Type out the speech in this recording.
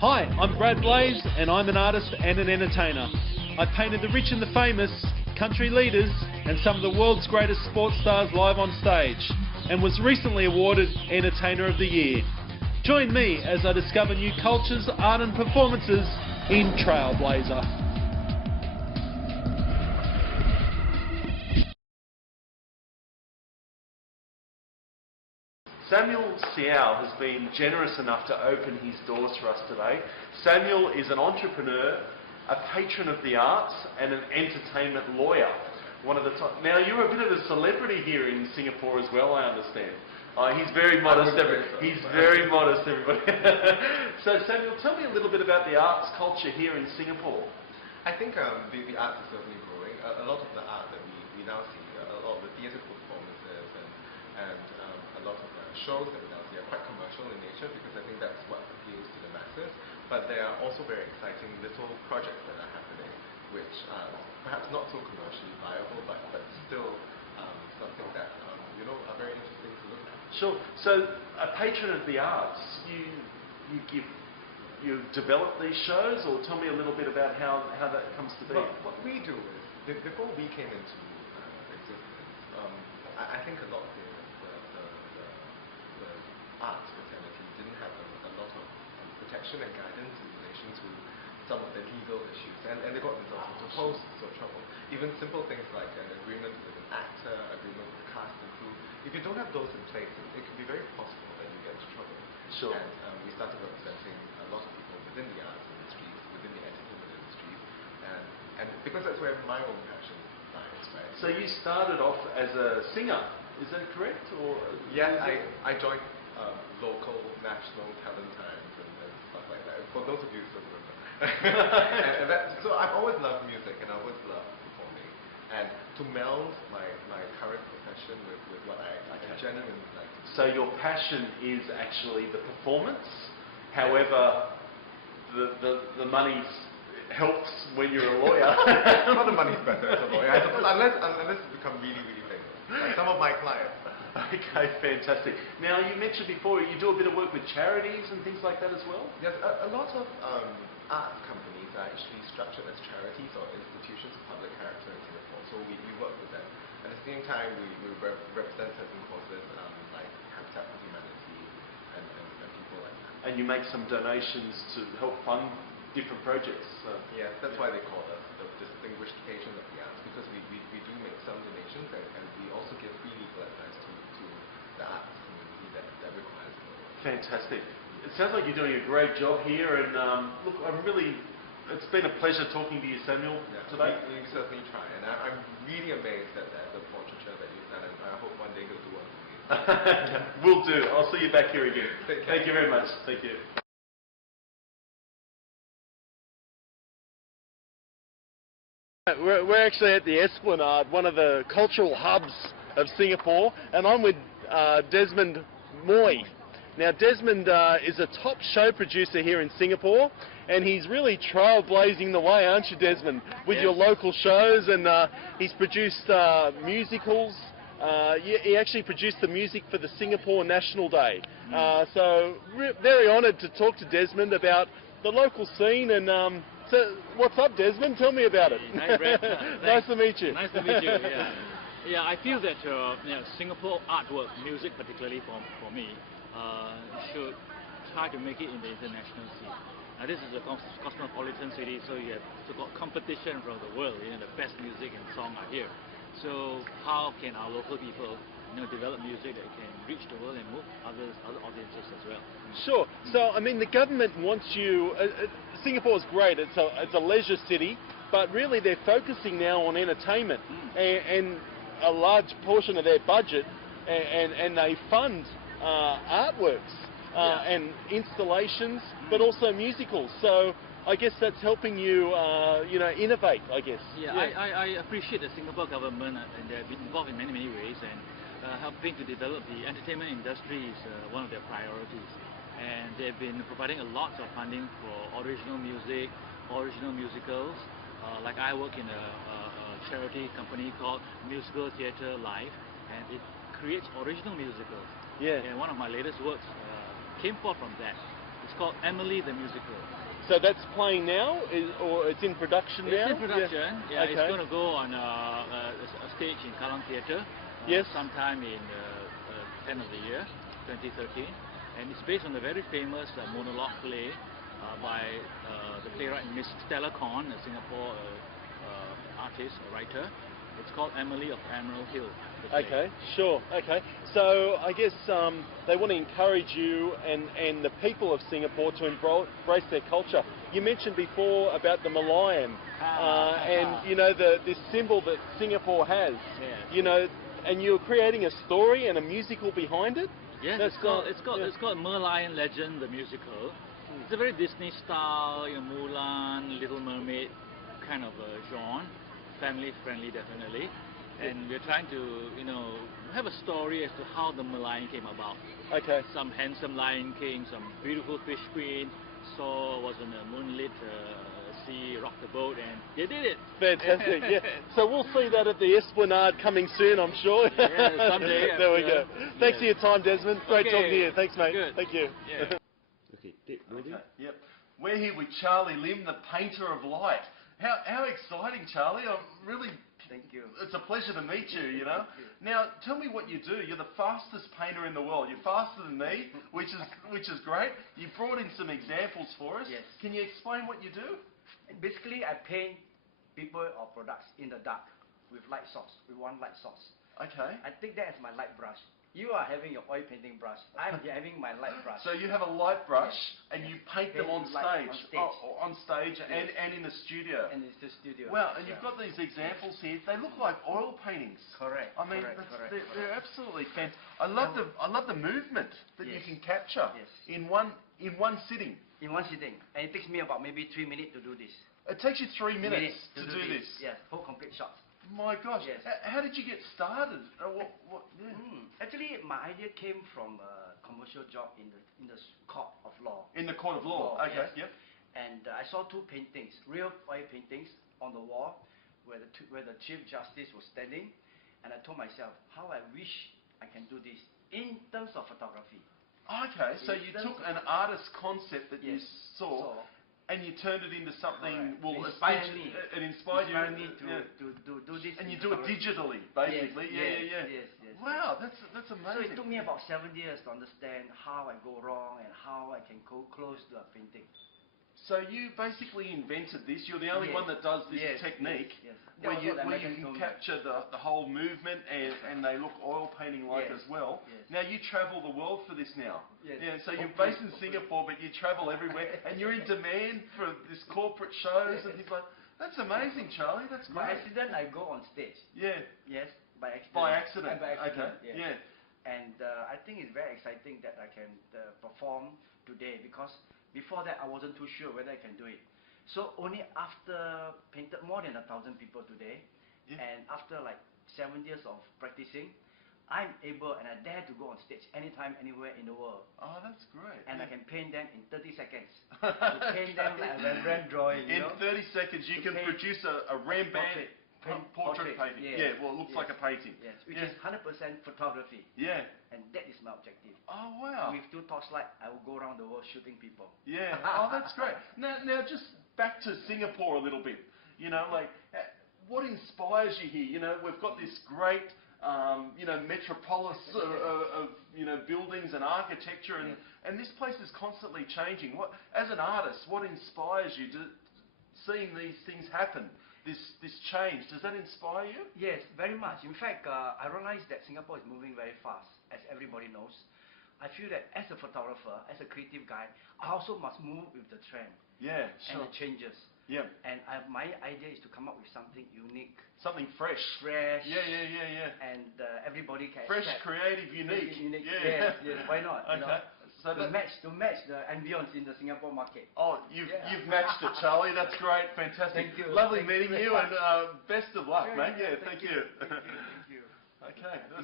Hi, I'm Brad Blaze and I'm an artist and an entertainer. I painted the rich and the famous, country leaders and some of the world's greatest sports stars live on stage and was recently awarded Entertainer of the Year. Join me as I discover new cultures, art and performances in Trailblazer. Samuel Siao has been generous enough to open his doors for us today. Samuel is an entrepreneur, a patron of the arts and an entertainment lawyer. Now you're a bit of a celebrity here in Singapore as well, I understand. He's very modest. He's very modest, everybody. So Samuel, tell me a little bit about the arts culture here in Singapore. I think the arts is certainly growing. A lot of the art that we now see, a lot of the theatre performances and a lot of shows that we now see are quite commercial in nature, because I think that's what appeals to the masses. But there are also very exciting little projects that are happening, which are perhaps not so commercially viable, but still something that are very interesting to look at. Sure. So, a patron of the arts, you develop these shows, or tell me a little bit about how that comes to be. Well, what we do is, before we came into existence, I think a lot of the arts fraternity didn't have a lot of protection and guidance in relation to some of the legal issues, and they got themselves into all sorts of trouble. Even simple things like an agreement with an actor, agreement with cast and crew. If you don't have those in place, it can be very possible that you get into trouble. Sure. And we started representing a lot of people within the arts industry, within the entertainment industry, and because that's where my own passion lies, right? So you started off as a singer, is that correct? Or yeah, I joined local, national talent times and stuff like that. For those of you who still remember. So I've always loved music and I always loved performing. And to meld my current profession with what I genuinely like to do. So your passion is actually the performance. However, the money helps when you're a lawyer. Not the money's better as a lawyer, I suppose, unless you become really, really famous. Like some of my clients. Okay, fantastic. Now, you mentioned before you do a bit of work with charities and things like that as well? Yes, a lot of art companies are actually structured as charities or institutions of public character in Singapore, so we work with them. At the same time, we represent certain causes like Habitat for Humanity and people like that. And you make some donations to help fund different projects? So. Yes, that's why they call us the distinguished patron of the arts, because we do make some donations and we also give free legal advice to the arts community that requires it. Fantastic. It sounds like you're doing a great job here, and look, it's been a pleasure talking to you, Samuel, today. We certainly try, and I'm really amazed at the portraiture that you've done, and I hope one day you'll do one for me. Will do. I'll see you back here again. Thank you very much. Thank you. We're actually at the Esplanade, one of the cultural hubs of Singapore, and I'm with Desmond Moy. Now Desmond is a top show producer here in Singapore, and he's really trailblazing the way, aren't you, Desmond, with your local shows, and he's produced musicals. He actually produced the music for the Singapore National Day. So very honoured to talk to Desmond about the local scene, and so what's up, Desmond? Tell me about it. Hi, Brad. Nice to meet you. Nice to meet you. Yeah, I feel that Singapore artwork, music particularly for me, should try to make it in the international scene. This is a cosmopolitan city, so you have so-called competition from the world. The best music and song are here. So how can our local people develop music that can reach the world and move other audiences as well? Sure. So I mean, the government wants you. Singapore's great. It's a leisure city, but really they're focusing now on entertainment, and a large portion of their budget, and they fund artworks and installations, but also musicals. So I guess that's helping you, innovate, I guess. Yeah. I appreciate the Singapore government, and they've been involved in many ways, and helping to develop the entertainment industry is one of their priorities. And they've been providing a lot of funding for original music, original musicals. Like I work in a charity company called Musical Theatre Live, and it creates original musicals. Yeah. And one of my latest works came forth from that. It's called Emily the Musical. So that's playing now, or it's in production now? It's in production. Yeah, Okay. it's going to go on a stage in Kallang Theatre. Yes. Sometime in 10th of the year, 2013, and it's based on a very famous monologue play by the playwright Miss Stella Korn, a Singapore artist, a writer. It's called Emily of Emerald Hill. Okay, sure. Okay, so I guess they want to encourage you and the people of Singapore to embrace their culture. You mentioned before about the Malayan, and you know this symbol that Singapore has. Yes. You know, and you're creating a story and a musical behind it. Yes, it's called Merlion Legend the Musical. It's a very Disney style, you know, Mulan, Little Mermaid kind of genre. Family friendly, definitely. And we're trying to, you know, have a story as to how the Merlion came about. Okay. Some handsome Lion King, some beautiful fish queen, was on a moonlit sea, rocked the boat, and they did it. Fantastic, yeah. So we'll see that at the Esplanade coming soon, I'm sure. Yeah, someday. There we go. Thanks for your time, Desmond. Great Okay. talking to you. Thanks, mate. Good. Thank you. Yeah. Okay, ready? Okay, yep. We're here with Charlie Lim, the painter of light. How exciting, Charlie. I'm really... Thank you. It's a pleasure to meet you, you know. Now, tell me what you do. You're the fastest painter in the world. You're faster than me, which is great. You brought in some examples for us. Yes. Can you explain what you do? Basically, I paint people or products in the dark with light source, with one light source. Okay. I take that as my light brush. You are having your oil painting brush. I'm having my light brush. So you have a light brush and you paint them on light stage. on stage. Oh, on stage Yes. and in the studio. And it's the studio. Wow, and you've Yeah. got these examples here. They look like oil paintings. Correct. I mean, correct, they're absolutely fantastic. I love the movement that you Yes. can capture Yes. in one sitting. In one sitting. And it takes me about maybe 3 minutes to do this. It takes you 3 minutes to do this. Yes, whole complete shot. My gosh, Yes. How did you get started? Yeah. Actually, my idea came from a commercial job in the court of law. In the court of law. Okay. Yes. Yep. And I saw two paintings, real oil paintings on the wall where the Chief Justice was standing, and I told myself how I wish I can do this in terms of photography. Okay, so you took an artist's concept that you saw, and you turned it into something. Correct. Well, Inspired me. It inspired me to do this. And you do it digitally, basically. Yes. Wow, that's amazing. So it took me about 7 years to understand how I go wrong and how I can go close to a painting. So you basically invented this. You're the only Yes. one that does this Yes, technique, yes. where That was you what American can told me. capture the whole movement and they look oil painting-like Yes, as well. yes. Now you travel the world for this now. Yes. Yeah, so you're Hopefully, based in hopefully. Singapore, but you travel everywhere, and you're in demand for this corporate shows and things like. That's amazing, Charlie. That's great. By accident, I go on stage. Yeah. Yes, by accident. By accident. By accident. Okay. Yes. Yeah. And I think it's very exciting that I can perform today, because before that I wasn't too sure whether I can do it. So only after painted more than 1,000 people today, and after like 7 years of practicing, I'm able and I dare to go on stage anytime, anywhere in the world. Oh, that's great. And I can paint them in 30 seconds. To paint them like a Rembrandt drawing. In 30 seconds, you can produce a Rembrandt portrait painting. Yes. Yeah, well, it looks like a painting. Yes, which is 100% photography. Yeah. And that is my objective. Oh, wow. With 2 torchlight, I will go around the world shooting people. Yeah. Oh, that's great. Now, just back to Singapore a little bit. You know, like, what inspires you here? You know, we've got this great, you know, metropolis of you know, buildings and architecture, and this place is constantly changing. As an artist, what inspires you to seeing these things happen? This change, does that inspire you? Yes, very much. In fact, I realize that Singapore is moving very fast, as everybody knows. I feel that as a photographer, as a creative guy, I also must move with the trend. Yeah, sure. And the changes. Yeah. And my idea is to come up with something unique. Something fresh. Fresh. Yeah. And everybody can fresh, accept. creative, unique. Yeah. Yes, why not? Okay. You know? So to match the ambience in the Singapore market. Oh, you've matched it, Charlie. That's great, fantastic. Thank you. Lovely Thank you meeting very you, much. and best of luck, mate. Yeah, Thank you. Thank you. Okay.